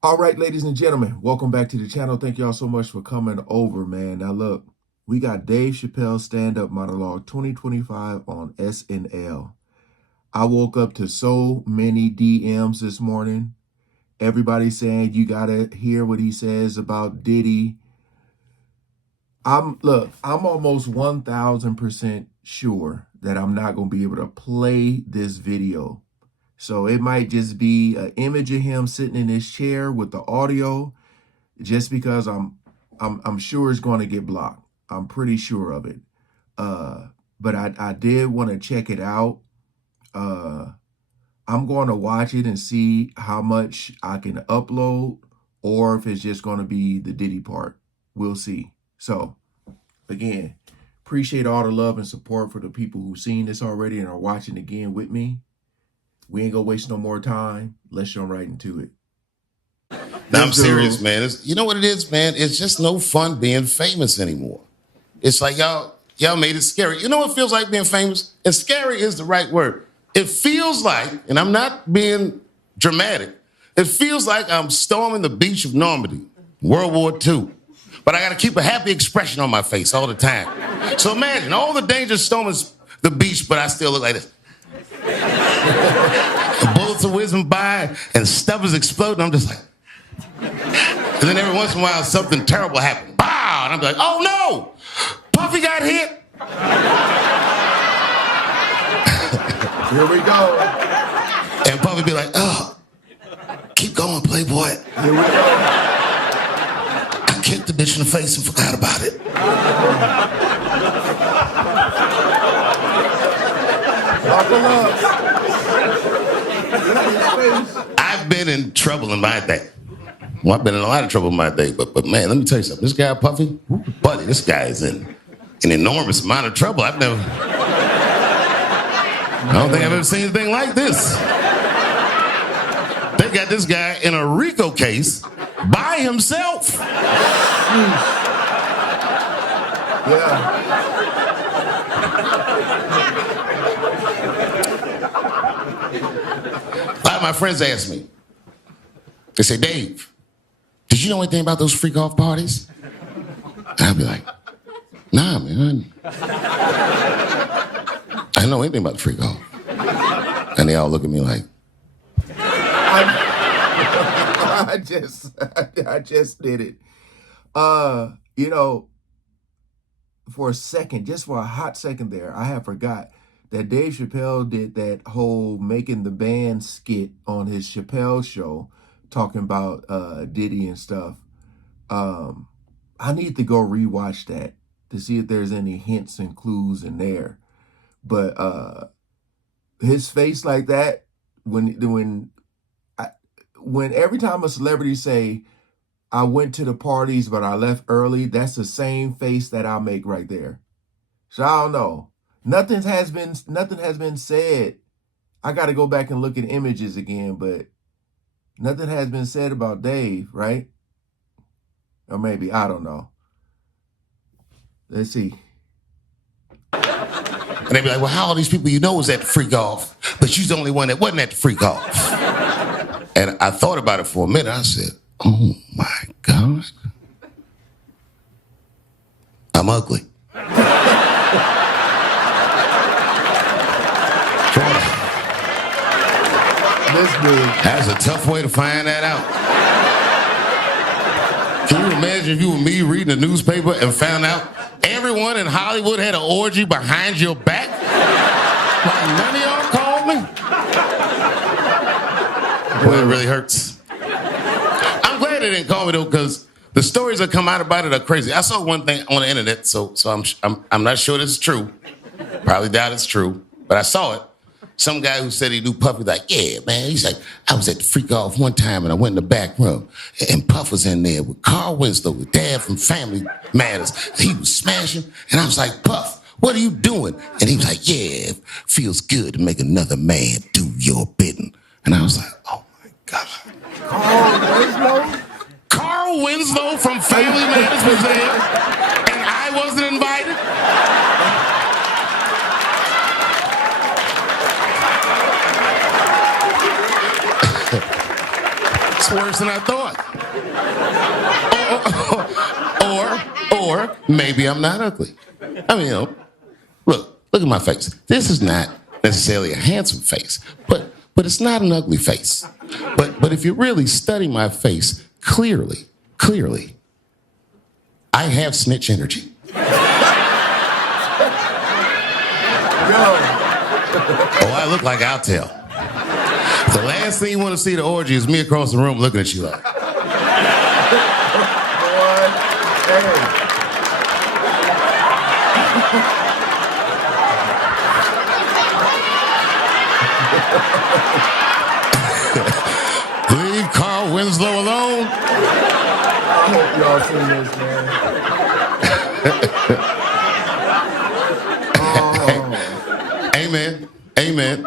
All right, ladies and gentlemen, welcome back to the channel. Thank y'all so much for coming over, man. Now, look, we got Dave Chappelle Stand-Up Monologue 2025 on SNL. I woke up to so many DMs this morning. Everybody saying you got to hear what he says about Diddy. I'm almost 1000% sure that I'm not going to be able to play this video. So it might just be an image of him sitting in his chair with the audio, just because I'm sure it's going to get blocked. I'm pretty sure of it. But I did want to check it out. I'm going to watch it and see how much I can upload, or if it's just going to be the Diddy part. We'll see. So again, appreciate all the love and support for the people who've seen this already and are watching again with me. We ain't gonna waste no more time. Let's jump right into it. Now, I'm serious, man. You know what it is, man? It's just no fun being famous anymore. It's like y'all made it scary. You know what it feels like being famous? And scary is the right word. It feels like, and I'm not being dramatic, it feels like I'm storming the beach of Normandy, World War II. But I got to keep a happy expression on my face all the time. So imagine all the dangers storming the beach, but I still look like this. The bullets are whizzing by and stuff is exploding. I'm just like, and then every once in a while something terrible happens. Wow! And I'm like, oh no! Puffy got hit. Here we go. And Puffy be like, oh, keep going, Playboy. Here we go. I kicked the bitch in the face and forgot about it. Buckle up. I've been in trouble in my day. Well, I've been in a lot of trouble in my day, but man, let me tell you something. This guy, Puffy, buddy, this guy is in an enormous amount of trouble. I don't think I've ever seen anything like this. They got this guy in a RICO case by himself. Yeah. A lot of my friends ask me, they say, Dave, did you know anything about those freak off parties? And I'll be like, nah, man. I don't know anything about the freak off. And they all look at me like, I just did it. You know, for a second, just for a hot second there, I had forgot that Dave Chappelle did that whole making the band skit on his Chappelle show, talking about Diddy and stuff. I need to go rewatch that to see if there's any hints and clues in there. But his face like that, when every time a celebrity say, I went to the parties but I left early, that's the same face that I make right there. So I don't know. Nothing has been said. I got to go back and look at images again, but nothing has been said about Dave, right? Or maybe, I don't know. Let's see. and they be like, well, how all these people you know was at the freak off, but you's the only one that wasn't at the freak off. And I thought about it for a minute. I said, oh my God, I'm ugly. This dude. That's a tough way to find that out. Can you imagine if you were me reading the newspaper and found out everyone in Hollywood had an orgy behind your back? Like none of y'all called me? Well, it really hurts. I'm glad they didn't call me though, because the stories that come out about it are crazy. I saw one thing on the internet, so I'm not sure this is true. Probably doubt it's true, but I saw it. Some guy who said he knew Puff was like, yeah, man. He's like, I was at the freak off one time and I went in the back room and Puff was in there with Carl Winslow, with Dad from Family Matters. He was smashing. And I was like, Puff, what are you doing? And he was like, yeah, it feels good to make another man do your bidding. And I was like, oh my God. Carl Winslow? Carl Winslow from Family Matters was there and I wasn't invited? It's worse than I thought. Or maybe I'm not ugly. I mean, look at my face. This is not necessarily a handsome face, but it's not an ugly face. But if you really study my face clearly, I have snitch energy. Oh, I look like I'll tell. The last thing you want to see at the orgy is me across the room looking at you like. Leave Carl Winslow alone. I hope y'all seen this, man. Amen.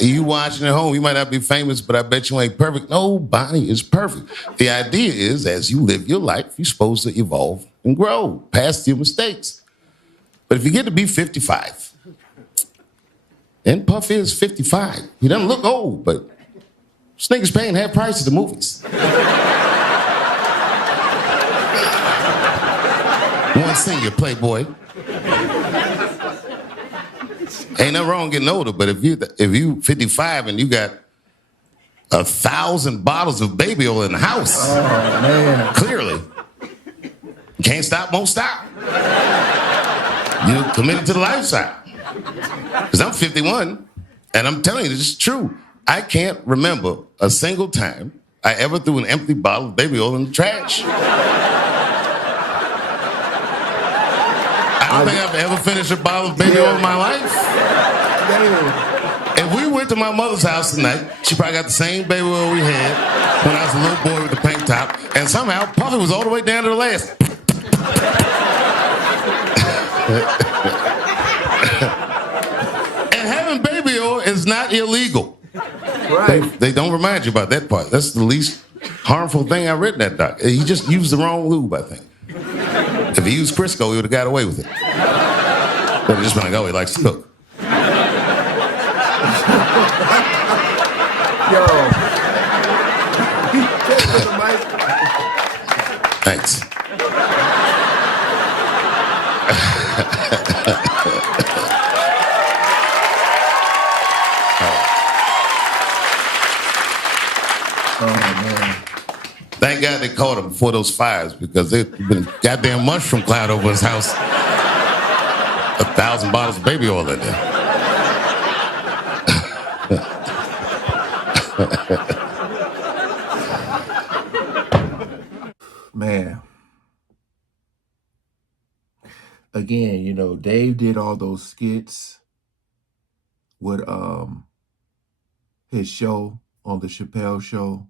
You watching at home, you might not be famous, but I bet you ain't perfect. Nobody is perfect. The idea is, as you live your life, you're supposed to evolve and grow past your mistakes. But if you get to be 55, and Puff is 55, he doesn't look old, but this nigga's paying half price at the movies. One senior Playboy. Ain't nothing wrong getting older, but if you 55 and you got 1,000 bottles of baby oil in the house, oh man, clearly, can't stop, won't stop. You committed to the lifestyle. Because I'm 51, and I'm telling you, this is true. I can't remember a single time I ever threw an empty bottle of baby oil in the trash. I don't think I've ever finished a bottle of baby oil in my life. If we went to my mother's house tonight, she probably got the same baby oil we had when I was a little boy with the pink top, and somehow Puffy was all the way down to the last. And having baby oil is not illegal. right? They don't remind you about that part. That's the least harmful thing I read in that doc. He just used the wrong lube, I think. If he used Crisco, he would have got away with it. But just been like, oh, he likes to cook. Yo. Thanks. Oh, man. Thank God they caught him before those fires because there'd been a goddamn mushroom cloud over his house. 1,000 bottles of baby oil in there. Man. Again, you know, Dave did all those skits with his show on the Chappelle show.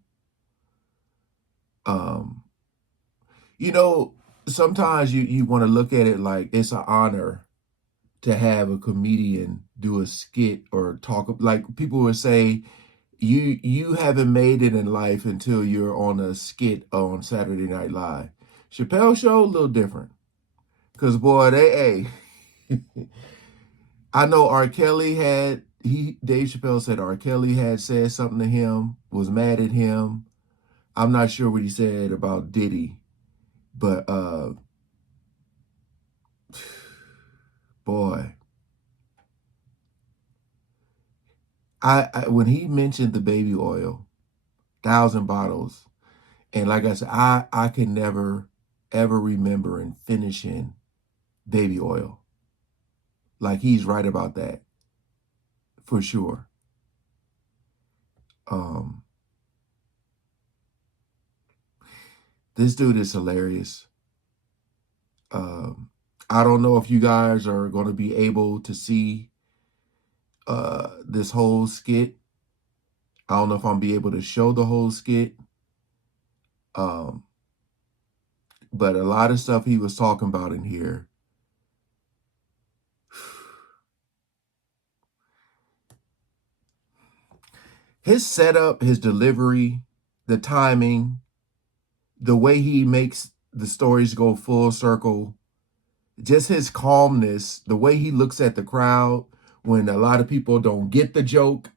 You know, sometimes you want to look at it like it's an honor to have a comedian do a skit or talk. Like people would say, you haven't made it in life until you're on a skit on Saturday Night Live. Chappelle show, a little different. Because, boy, hey, I know R. Kelly Dave Chappelle said R. Kelly had said something to him, was mad at him. I'm not sure what he said about Diddy, but, boy, I when he mentioned the baby oil, 1,000 bottles, and like I said, I can never, ever remember and finishing baby oil. Like, he's right about that, for sure. This dude is hilarious. I don't know if you guys are going to be able to see this whole skit. I don't know if I'm be able to show the whole skit. But a lot of stuff he was talking about in here. His setup, his delivery, the timing, the way he makes the stories go full circle, just his calmness, the way he looks at the crowd when a lot of people don't get the joke,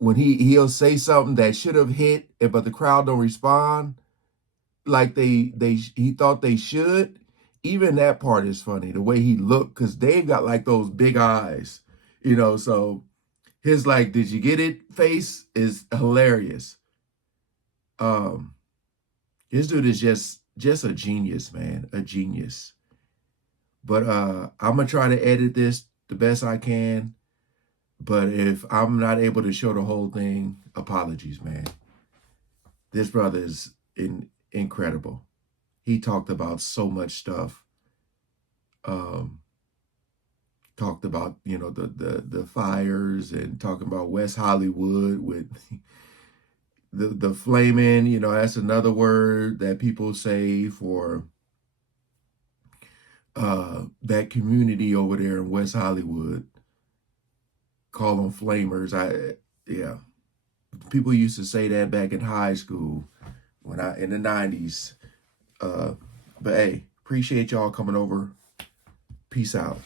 when he'll say something that should have hit, but the crowd don't respond like he thought they should. Even that part is funny, the way he looked, because Dave got like those big eyes, so his like, did you get it face is hilarious. This dude is just a genius, man, a genius. But I'm gonna try to edit this the best I can. But if I'm not able to show the whole thing, apologies, man. This brother is incredible. He talked about so much stuff. Talked about, the fires, and talking about West Hollywood with the flaming, that's another word that people say for that community over there in West Hollywood. Call them flamers. Yeah. People used to say that back in high school in the 90s. But hey, appreciate y'all coming over. Peace out.